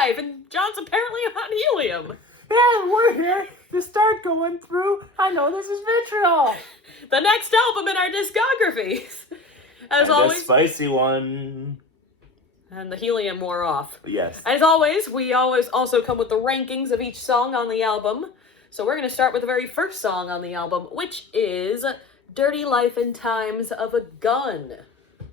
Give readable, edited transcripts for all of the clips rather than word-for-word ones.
knife, and John's apparently on helium. Yeah, we're here to start going through. I know this is Vitriol. The next album in our discography. As And always. a spicy one. And the helium wore off. Yes. As always, we always also come with the rankings of each song on the album. So we're going to start with the very first song on the album, which is Dirty Life and Times of a Gun.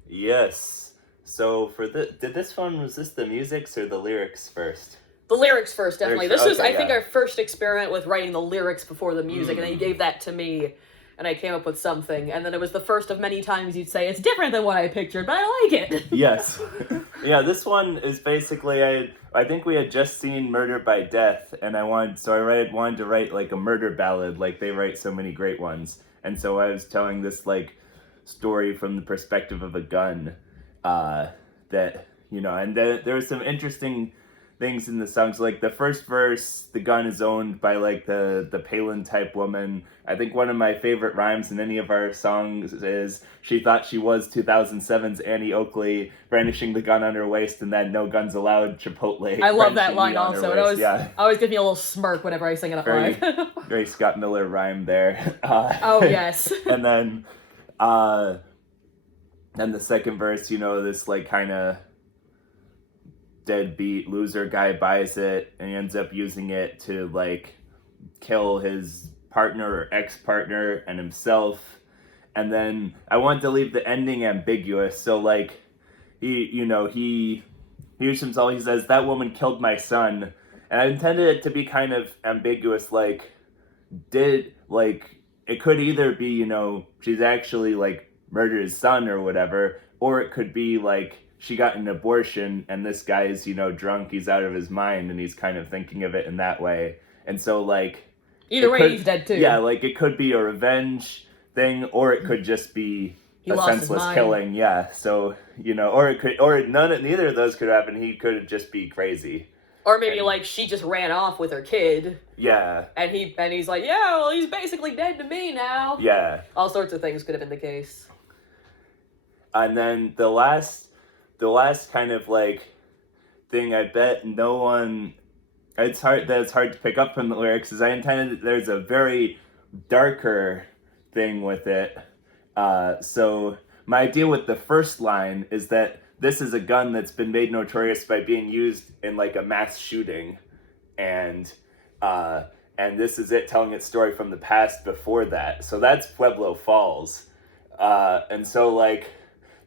Yes. So for was this the musics or the lyrics first? The lyrics first, definitely. This was, I think, yeah. our first experiment with writing the lyrics before the music, and then you gave that to me, and I came up with something, and then it was the first of many times you'd say, it's different than what I pictured, but I like it. Yes. Yeah, this one is basically, I think we had just seen Murder by Death, and I wanted to write, like, a murder ballad, like they write so many great ones, and so I was telling this, like, story from the perspective of a gun, that, you know, and there was some interesting things in the songs. Like the first verse, the gun is owned by like the Palin type woman. I think one of my favorite rhymes in any of our songs is, she thought she was 2007's Annie Oakley, brandishing the gun on her waist, and then no guns allowed, Chipotle. I love that line also. It always gives me a little smirk whenever I sing it up live. Very Scott Miller rhyme there. Oh yes. And then the second verse, you know, this like kind of deadbeat loser guy buys it and he ends up using it to like kill his partner or ex-partner and himself. And then I want to leave the ending ambiguous, so like he hears himself, he says, that woman killed my son, and I intended it to be kind of ambiguous, like it could either be, you know, she's actually like murdered his son or whatever, or it could be like she got an abortion and this guy's, you know, drunk, he's out of his mind, and he's kind of thinking of it in that way. And so, like... Either way, he's dead, too. Yeah, like, it could be a revenge thing, or it could just be a senseless killing. Yeah, so, you know, neither of those could happen. He could just be crazy. Or maybe, like, she just ran off with her kid. Yeah. And he's like, yeah, well, he's basically dead to me now. Yeah. All sorts of things could have been the case. And then the last kind of like thing, I bet no one, it's hard to pick up from the lyrics, is I intended there's a very darker thing with it. So my idea with the first line is that this is a gun that's been made notorious by being used in like a mass shooting, and this is it telling its story from the past before that. So that's Pueblo Falls, and so like.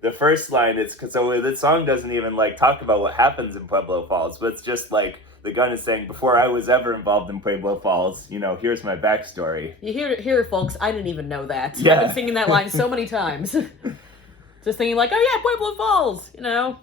The first line, the song doesn't even, like, talk about what happens in Pueblo Falls, but it's just, like, the gun is saying, before I was ever involved in Pueblo Falls, you know, here's my backstory. You hear it, folks, I didn't even know that. Yeah. I've been singing that line so many times. Just thinking, like, oh yeah, Pueblo Falls, you know,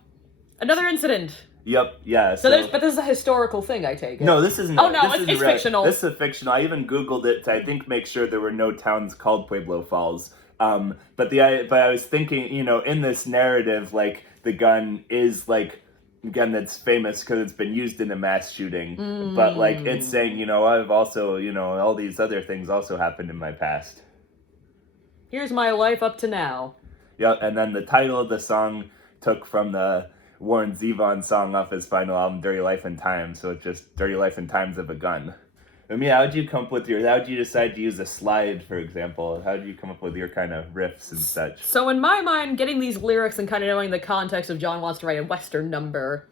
another incident. Yep, yeah. But this is a historical thing, I take it. No, this isn't. Oh no, it's fictional. This is fictional. I even Googled it to, I think, make sure there were no towns called Pueblo Falls. But I was thinking, you know, in this narrative, like, the gun is, like, a gun that's famous because it's been used in a mass shooting. But, like, it's saying, you know, I've also, you know, all these other things also happened in my past. Here's my life up to now. Yeah, and then the title of the song took from the Warren Zevon song off his final album, Dirty Life and Times. So it's just Dirty Life and Times of a Gun. How'd you come up with how'd you decide to use a slide, for example? How'd you come up with your kind of riffs and such? So in my mind, getting these lyrics and kind of knowing the context of John wants to write a Western number,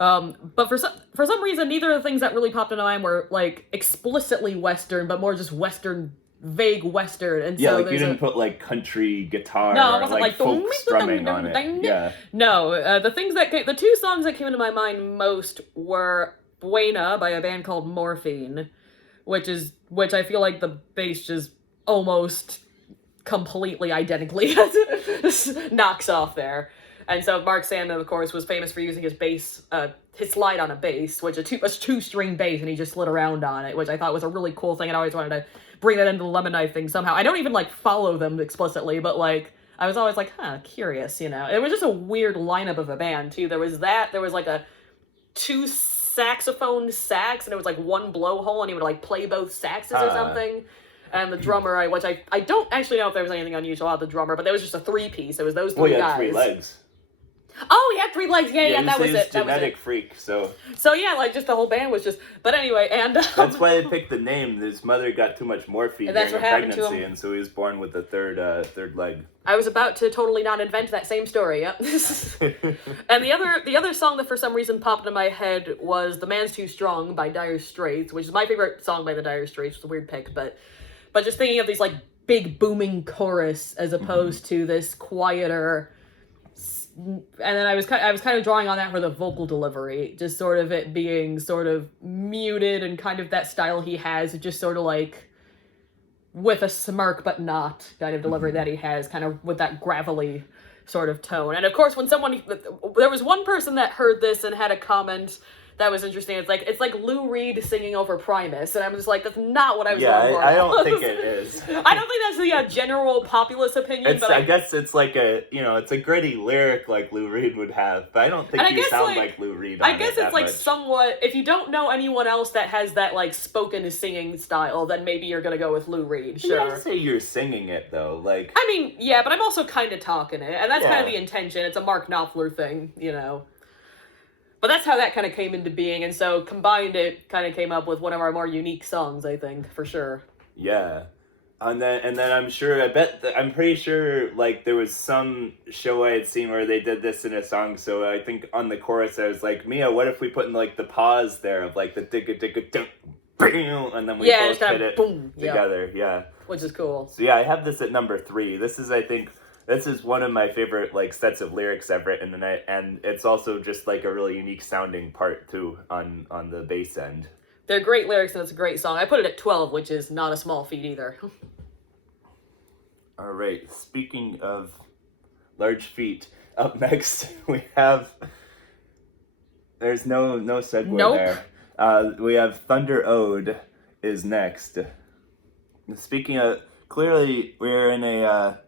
but for some reason, neither of the things that really popped into mind were, like, explicitly Western, but more just Western, vague Western. And yeah, so like you didn't put, like, country guitar no, it or, wasn't like, folk strumming on it. Yeah. No, the two songs that came into my mind most were Buena by a band called Morphine, which I feel like the bass just almost completely identically knocks off there. And so Mark Sandman, of course, was famous for using his bass, his slide on a bass, which was a two-string bass, and he just slid around on it, which I thought was a really cool thing, and I always wanted to bring that into the Lemon Knife thing somehow. I don't even, like, follow them explicitly, but, like, I was always like, curious, you know? It was just a weird lineup of a band, too. There was, like, a two saxophone sax, and it was like one blowhole, and he would like play both saxes or something. And the drummer, which I don't actually know if there was anything unusual about the drummer, but there was just a three-piece. It was those three guys. 3 legs. Oh, he had 3 legs. Yeah, that was he's it. That was genetic it. freak, so Yeah, like just the whole band was just. But anyway, and that's why they picked the name. His mother got too much morphine And that's during what a happened to pregnancy, him. and so he was born with the third leg. I was about to totally not invent that same story. Yep. And the other song that for some reason popped into my head was "The Man's Too Strong" by Dire Straits, which is my favorite song by the Dire Straits. It's a weird pick, but just thinking of these like big booming chorus as opposed to this quieter. And then I was kind of drawing on that for the vocal delivery, just sort of it being sort of muted and kind of that style he has, just sort of like with a smirk but not kind of delivery that he has, kind of with that gravelly sort of tone. And of course, when there was one person that heard this and had a comment that was interesting. It's like Lou Reed singing over Primus, and I'm just like, that's not what I was going for. I don't think it is. I don't think that's the general populace opinion. I guess it's like it's a gritty lyric like Lou Reed would have, but I don't think you sound like Lou Reed. I guess it's like much. somewhat. If you don't know anyone else that has that like spoken singing style, then maybe you're gonna go with Lou Reed. Sure. I'd say you're singing it though. Like I mean, yeah, but I'm also kind of talking it, and that's kind of the intention. It's a Mark Knopfler thing, you know. But that's how that kind of came into being, and so combined, it kind of came up with one of our more unique songs, I think, for sure. Yeah, and then I'm pretty sure like there was some show I had seen where they did this in a song. So I think on the chorus I was like, Mia, what if we put in like the pause there of like the digga digga dunk, and then we both hit it boom, together. Yeah, which is cool. So yeah, I have this at number 3. This is one of my favorite like sets of lyrics I've written, and it's also just like a really unique sounding part too on the bass end. They're great lyrics and it's a great song. I put it at 12, which is not a small feat either. All right. Speaking of large feet, up next we have. There's no segue there. We have Thunder Ode is next. Speaking of, clearly we're in a.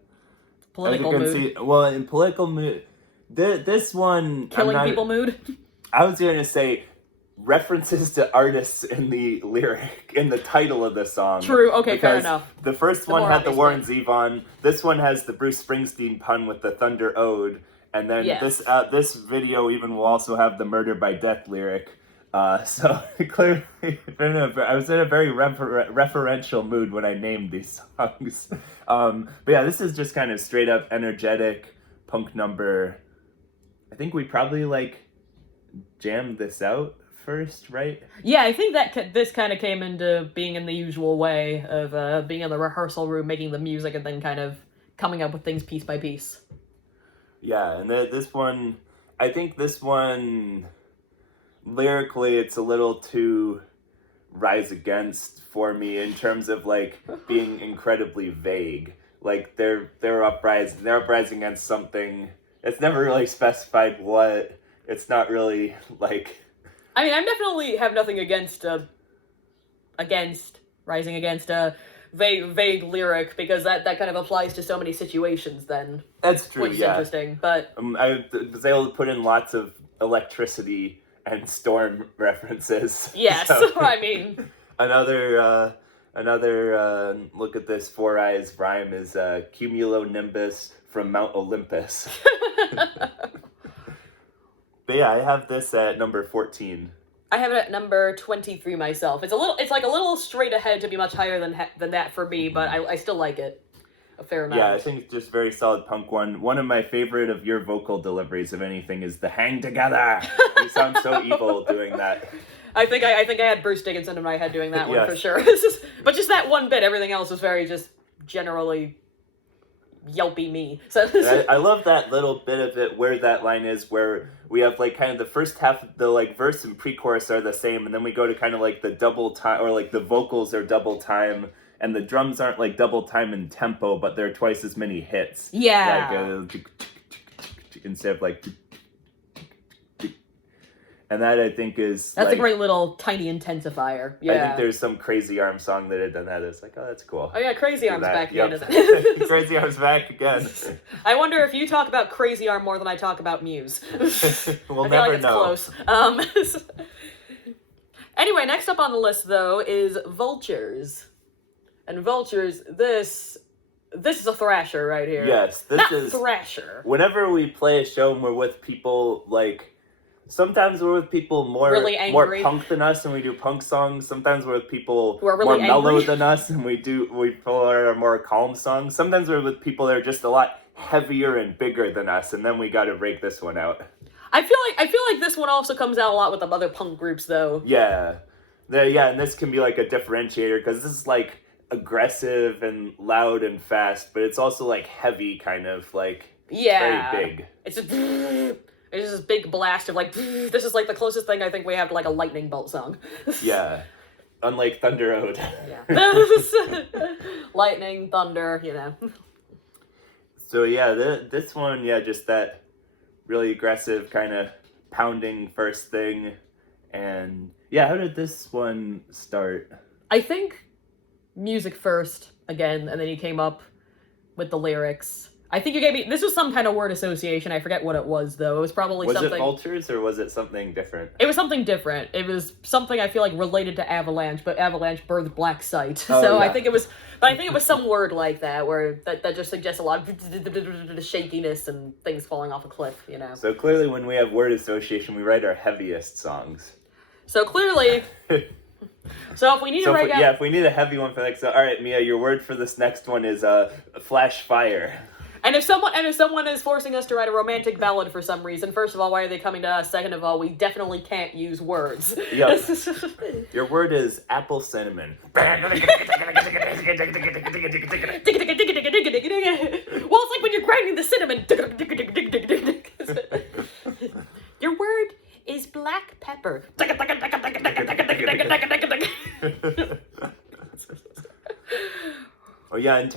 Political mood. In political mood, this one killing people mood. I was going to say references to artists in the title of the song. True. Okay, fair enough. The first one had the Warren Zevon. This one has the Bruce Springsteen pun with the Thunder Ode, and then this video even will also have the Murder by Death lyric. So clearly, I was in a very referential mood when I named these songs. But yeah, this is just kind of straight up energetic punk number. I think we probably like jammed this out first, right? Yeah, I think that this kind of came into being in the usual way of being in the rehearsal room, making the music, and then kind of coming up with things piece by piece. Yeah, and this one, I think this one. Lyrically, it's a little too Rise Against for me in terms of like being incredibly vague. Like they're uprising against something. It's never really specified what. It's not really like. I mean, I definitely have nothing against rising against a vague lyric, because that kind of applies to so many situations. Then that's true. Which is interesting, but I was able to put in lots of electricity and storm references. Yes, so, I mean another look at this 4 eyes rhyme is cumulonimbus from Mount Olympus. But yeah, I have this at number 14. I have it at number 23 myself. It's like a little straight ahead to be much higher than that for me, but I still like it a fair amount. Yeah, I think it's just very solid punk one. One of my favorite of your vocal deliveries of anything is the hang together. You sound so evil doing that. I think I had Bruce Dickinson in my head doing that one for sure. But just that one bit, everything else was very just generally yelpy me. So I love that little bit of it where that line is, where we have like kind of the first half of the like verse and pre-chorus are the same, and then we go to kind of like the double time, or like the vocals are double time. And the drums aren't like double time in tempo, but they're twice as many hits. Yeah. Like instead of like. And that I think is. That's like, a great little tiny intensifier. Yeah. I think there's some Crazy Arms song that had done that. It's like, oh, that's cool. Oh yeah, Crazy Arms back again, isn't it? Crazy Arms back again. I wonder if you talk about Crazy Arm more than I talk about Muse. We'll I feel never like it's know. Close. Anyway, next up on the list though is Vultures. And Vultures, this This is a thrasher right here. Yes, this Not is... thrasher. Whenever we play a show and we're with people, like... Sometimes we're with people more punk than us and we do punk songs. Sometimes we're with people who are really more mellow than us and we play more calm songs. Sometimes we're with people that are just a lot heavier and bigger than us, and then we gotta break this one out. I feel like this one also comes out a lot with the other punk groups, though. Yeah. And this can be like a differentiator, because this is like aggressive and loud and fast, but it's also like heavy, kind of like very big. It's just this big blast of like, this is like the closest thing I think we have to like a lightning bolt song. Yeah. Unlike Thunder Ode. Yeah. Lightning, thunder, you know. So yeah, this one, just that really aggressive kind of pounding first thing. And yeah, how did this one start? I think music first, again, and then you came up with the lyrics. I think you gave me... This was some kind of word association. I forget what it was, though. It was probably something... Was it vultures, or was it something different? It was something different. It was something I feel like related to Avalanche, but Avalanche birthed Black Sight. Oh, so yeah. I think it was... But I think it was some word like that, where that just suggests a lot of shakiness and things falling off a cliff, you know? So clearly when we have word association, we write our heaviest songs. So clearly... So if we need to write out... Yeah, if we need a heavy one for next... Alright, Mia, your word for this next one is flash fire. And if someone is forcing us to write a romantic ballad for some reason, first of all, why are they coming to us? Second of all, we definitely can't use words. Yep. Your word is apple cinnamon. Well, it's like when you're grinding the cinnamon. Your word is black pepper. Oh yeah, and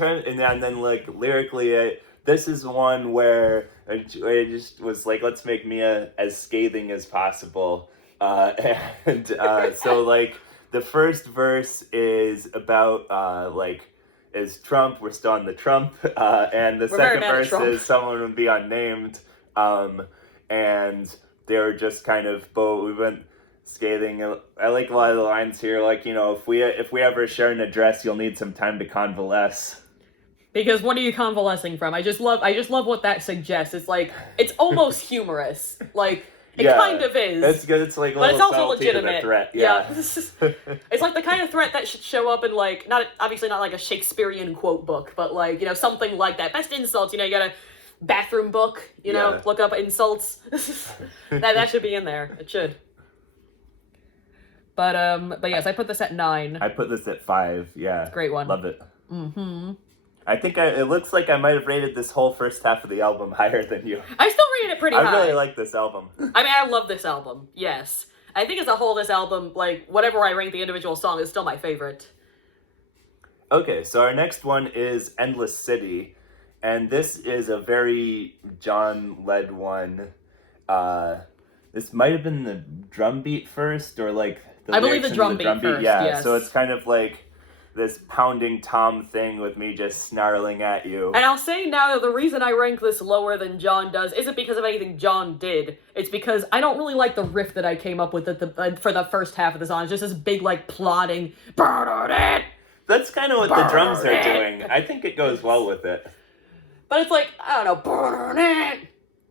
then like lyrically, this is one where I just was like, let's make Mia as scathing as possible, so like the first verse is about is Trump, we're still on the Trump, and the second verse is someone would be unnamed, and they're just kind of we went scathing. I like a lot of the lines here, like, you know, if we ever share an address, you'll need some time to convalesce. Because what are you convalescing from? I just love what that suggests. It's like, it's almost humorous. Like, it kind of is. It's good. It's like a but it's also legitimate threat. Yeah. It's like the kind of threat that should show up in like, obviously not like a Shakespearean quote book, but like, you know, something like that. Best insults, you know, you got a bathroom book, you know, look up insults. that should be in there. It should. But yes, I put this at 9. I put this at 5. Yeah. Great one. Love it. Mm-hmm. I think it looks like I might have rated this whole first half of the album higher than you. I still rated it pretty high. I really like this album. I mean, I love this album. Yes. I think as a whole, this album, like, whatever I rank the individual song, is still my favorite. Okay, so our next one is Endless City. And this is a very John-led one. This might have been the drum beat first, or like... I believe the drum beat first, yeah. Yes. So it's kind of like this pounding tom thing with me just snarling at you. And I'll say now, the reason I rank this lower than John does isn't because of anything John did. It's because I don't really like the riff that I came up with for the first half of the song. It's just this big, like, plodding... That's kind of what the drums are doing. I think it goes well with it. But it's like, I don't know...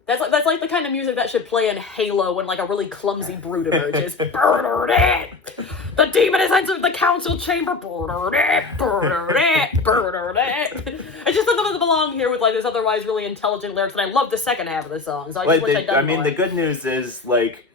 That's like the kind of music that should play in Halo when like a really clumsy brute emerges. The demon is inside the council chamber. I just thought that would belong here with like this otherwise really intelligent lyrics, and I love the second half of the song. So I just wish I'd done more. The good news is like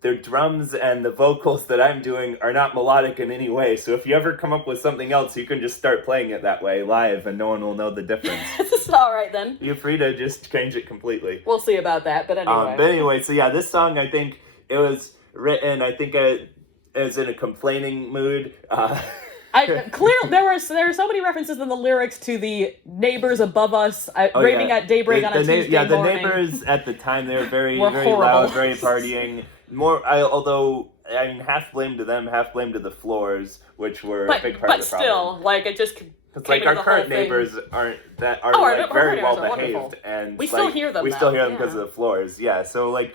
the drums and the vocals that I'm doing are not melodic in any way. So if you ever come up with something else, you can just start playing it that way live, and no one will know the difference. It's all right then. You're free to just change it completely. We'll see about that, but anyway. So yeah, this song, I think it was written. I think it was in a complaining mood. Clearly, there are so many references in the lyrics to the neighbors above us raving at daybreak on a Tuesday morning. The neighbors at the time, they were very horrible. Loud, very partying. Although I mean, half blame to them, half blame to the floors, which were a big part of the problem. But still, like it just. It's like our current neighbors are very well behaved, and we still hear them. We still hear them because of the floors. Yeah, so like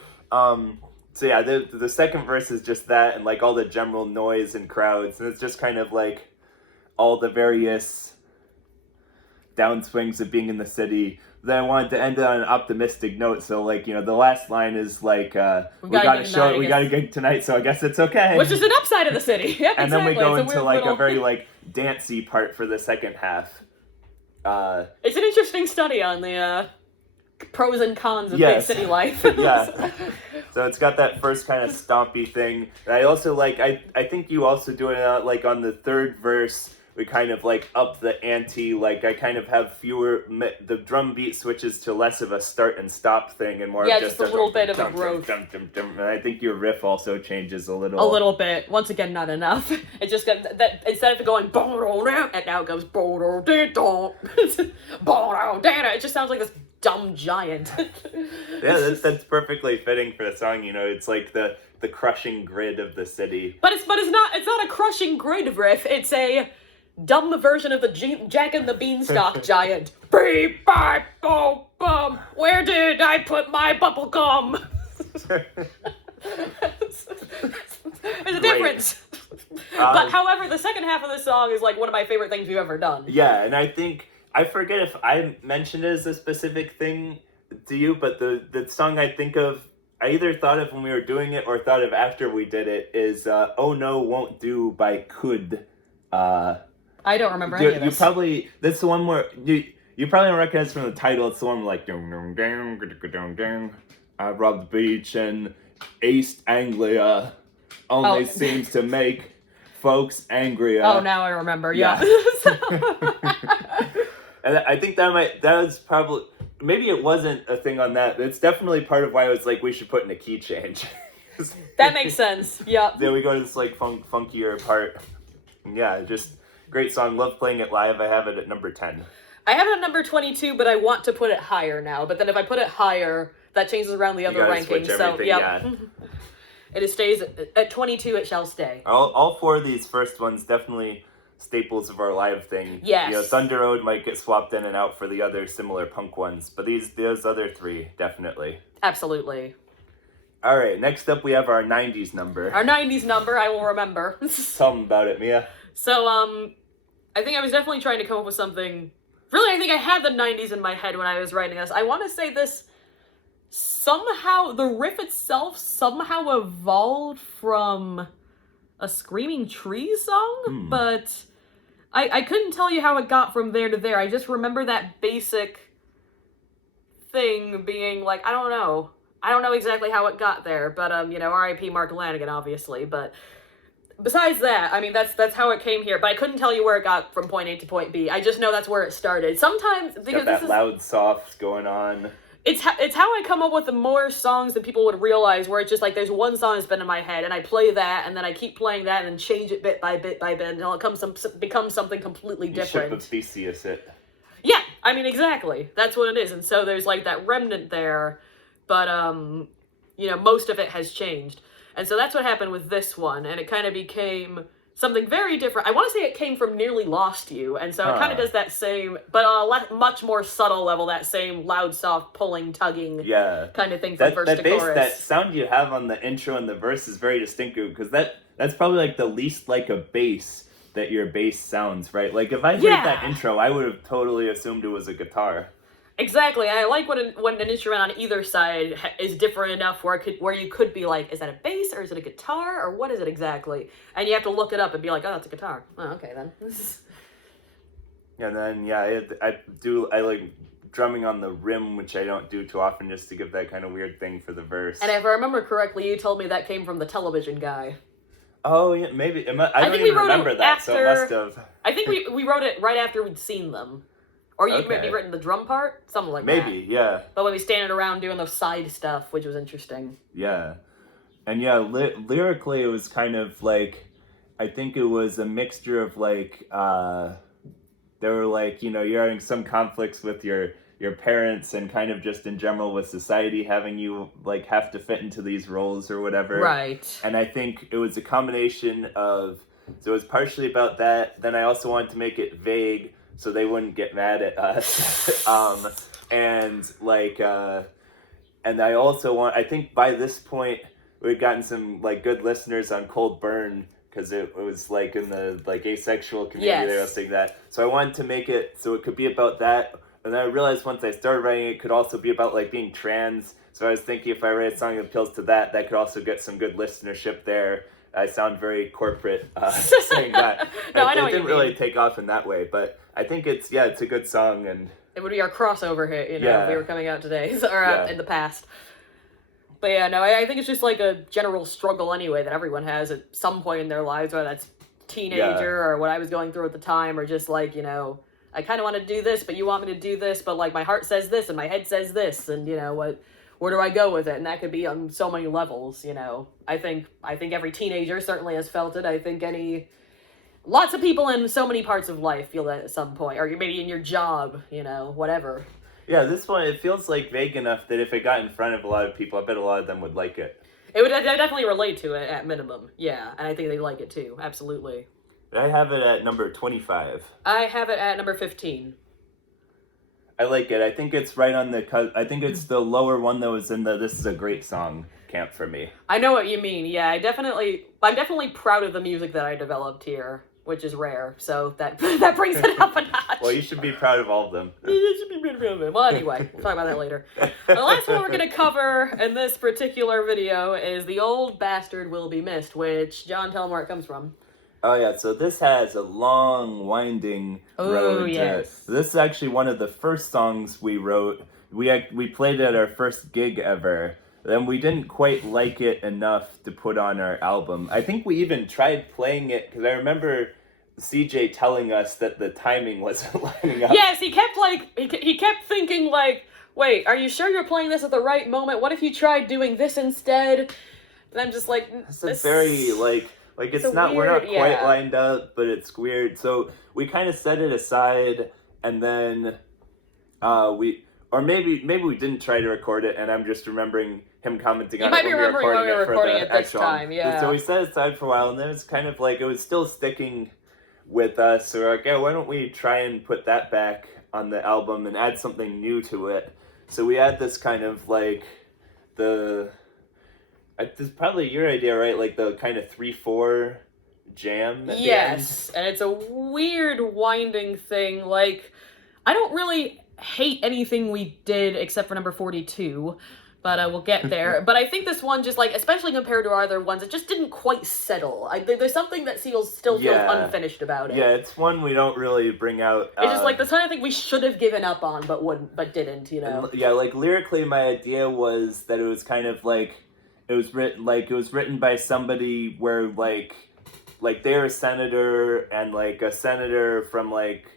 So yeah, the second verse is just that, and like all the general noise and crowds, and it's just kind of like all the various downswings of being in the city. Then I wanted to end it on an optimistic note, so like, you know, the last line is like, we got a gig tonight, so I guess it's okay. Which is an upside of the city. Yep, and exactly. then we go into like little... a very like dancey part for the second half. It's an interesting study on the pros and cons of big city life. Yeah. So it's got that first kind of stompy thing. And I also like, I think you also do it like on the third verse, we kind of like up the ante, like I kind of have fewer, the drum beat switches to less of a start and stop thing and more of just a little bit of a growth. And I think your riff also changes a little. A little bit. Once again, not enough. It just got, that instead of it going, and now it goes, it just sounds like this dumb giant. Yeah, that's perfectly fitting for the song, you know, it's like the crushing grid of the city. But it's not a crushing grid riff, it's a dumb version of the Jack and the Beanstalk giant. Beep, bop, boom, bum. Where did I put my bubble gum? There's a difference. But however, the second half of the song is like one of my favorite things we've ever done. Yeah, and I think, I forget if I mentioned it as a specific thing to you, but the song I think of, I either thought of when we were doing it or thought of after we did it, is Oh No Won't Do by Could. I don't remember any of this. You probably, that's the one where, you probably don't recognize from the title, it's the one like, I robbed the beach and East Anglia only seems to make folks angrier. Oh, now I remember, yeah. And I think that was probably, maybe it wasn't a thing on that, but it's definitely part of why I was like, we should put in a key change. That makes sense, yeah. Then we go to this like funkier part. Yeah, just great song. Love playing it live. I have it at number 10. I have it at number 22, but I want to put it higher now. But then if I put it higher, that changes around the other rankings. So, yeah. It stays at 22, it shall stay. All four of these first ones definitely staples of our live thing. Yes. You know, Thunder Road might get swapped in and out for the other similar punk ones, but those other three, definitely. Absolutely. All right, next up we have our 90s number. Our 90s number, I will remember. Tell them about it, Mia. So, I think I was definitely trying to come up with something. Really, I think I had the 90s in my head when I was writing this. I want to say this somehow, the riff itself somehow evolved from a Screaming Trees song, but I couldn't tell you how it got from there to there. I just remember that basic thing being like, I don't know exactly how it got there, but, you know, R.I.P. Mark Lanigan, obviously, but besides that, I mean, that's how it came here, but I couldn't tell you where it got from point A to point B. I just know that's where it started. Sometimes, because got that loud soft going on. It's how I come up with the more songs than people would realize, where it's just like there's one song that's been in my head, and I play that, and then I keep playing that, and then change it bit by bit until it becomes something completely different. You ship of Theseus it. Yeah, I mean, exactly. That's what it is, and so there's like that remnant there, but, you know, most of it has changed. And so that's what happened with this one, and it kind of became something very different. I want to say it came from Nearly Lost You, and so it kind of does that same, but on a much more subtle level, that same loud, soft, pulling, tugging kind of thing from verse to chorus. That sound you have on the intro and the verse is very distinctive, because that's probably like the least like a bass that your bass sounds, right? Like if I heard that intro, I would have totally assumed it was a guitar. Exactly. I like when an instrument on either side is different enough where you could be like, is that a bass or is it a guitar or what is it exactly? And you have to look it up and be like, oh, that's a guitar. Oh, okay then. And then I like drumming on the rim, which I don't do too often, just to give that kind of weird thing for the verse. And if I remember correctly, you told me that came from the Television Guy. Oh yeah, maybe. I don't even remember that, so it must have. I think we wrote it right after we'd seen them. Or you maybe written the drum part? Something like that. Maybe, yeah. But when we standing around doing the side stuff, which was interesting. Yeah. And yeah, lyrically it was kind of like, I think it was a mixture of like, there were like, you know, you're having some conflicts with your parents and kind of just in general with society having you like have to fit into these roles or whatever. Right. And I think it was a combination of, so it was partially about that. Then I also wanted to make it vague, so they wouldn't get mad at us. And like, and I think by this point, we'd gotten some like good listeners on Cold Burn, because it was like in the like asexual community they were saying that. So I wanted to make it so it could be about that. And then I realized once I started writing it could also be about like being trans. So I was thinking if I write a song that appeals to that, that could also get some good listenership there. I sound very corporate saying that. No, I know it didn't really take off in that way, but I think it's a good song, and it would be our crossover hit, if we were coming out today or in the past. But yeah, no, I think it's just like a general struggle anyway that everyone has at some point in their lives, whether that's teenager or what I was going through at the time, or just like, I kind of want to do this, but you want me to do this, but like my heart says this and my head says this, and where do I go with it? And that could be on so many levels, I think every teenager certainly has felt it. I think lots of people in so many parts of life feel that at some point, or maybe in your job, whatever. Yeah, this one, it feels like vague enough that if it got in front of a lot of people, I bet a lot of them would like it. I definitely relate to it at minimum, yeah, and I think they like it too, absolutely. I have it at number 25. I have it at number 15. I like it. I think it's right on I think it's the lower one that was in the this is a great song camp for me. I know what you mean, yeah, I'm definitely proud of the music that I developed here, which is rare, so that brings it up a notch. Well, you should be proud of all of them. You should be proud of them. Well, anyway, we'll talk about that later. The last one we're going to cover in this particular video is The Old Bastard Will Be Missed, which, John, tell them where it comes from. Oh, yeah, so this has a long, winding road. Yes. This is actually one of the first songs we wrote. We played it at our first gig ever. Then we didn't quite like it enough to put on our album. I think we even tried playing it, because I remember CJ telling us that the timing wasn't lining up. Yes, he kept thinking like, wait, are you sure you're playing this at the right moment? What if you tried doing this instead? And I'm just like, it's a very like it's not weird, we're not quite lined up, but it's weird. So we kind of set it aside, and then maybe we didn't try to record it, and I'm just remembering him commenting on it when we were recording it this time. Yeah. So we set it aside for a while, and then it's kind of like it was still sticking with us, so we're like, yeah, why don't we try and put that back on the album and add something new to it? So we add this kind of like this is probably your idea, right? Like the kind of 3/4 jam at the end. And it's a weird winding thing. Like, I don't really hate anything we did except for number 42. But we'll get there. But I think this one just, like, especially compared to our other ones, it just didn't quite settle. There's something that still feels unfinished about it. Yeah, it's one we don't really bring out. It's just, like, the kind of thing we should have given up on, but didn't, And, yeah, like, lyrically, my idea was that it was kind of, like, it was written by somebody where, like they're a senator, and, like, a senator from, like,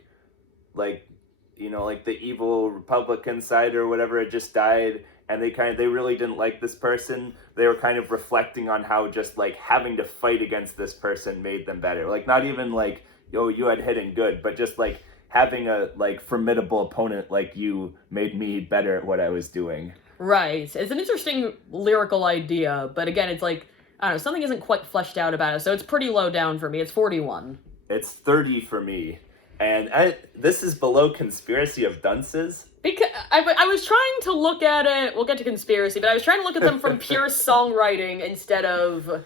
the evil Republican side or whatever had just died, and they really didn't like this person. They were kind of reflecting on how just, like, having to fight against this person made them better. Like, not even, like, yo, you had hidden good, but just, like, having a, like, formidable opponent like you made me better at what I was doing. Right. It's an interesting lyrical idea, but again, it's like, I don't know, something isn't quite fleshed out about it, so it's pretty low down for me. It's 41. It's 30 for me. And this is below Conspiracy of Dunces. Because I was trying to look at it, we'll get to Conspiracy, but I was trying to look at them from pure songwriting instead of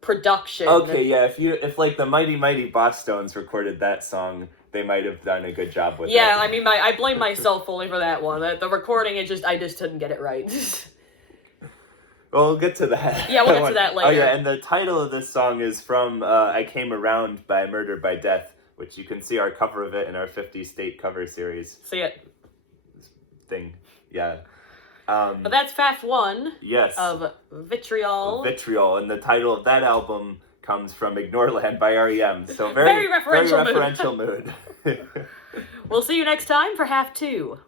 production. Okay, yeah, if like the Mighty Mighty Bosstones recorded that song, they might have done a good job with it. Yeah, I mean, I blame myself fully for that one. The recording, I just didn't get it right. Well, we'll get to that. Yeah, we'll get to that later. Oh yeah, and the title of this song is from I Came Around by Murder by Death, which you can see our cover of it in our 50 state cover series. See it. Thing. Yeah. But that's Faf 1. Yes. Of Vitriol. Vitriol, and the title of that album comes from Ignoreland by R.E.M. So very referential mood. We'll see you next time for Half 2.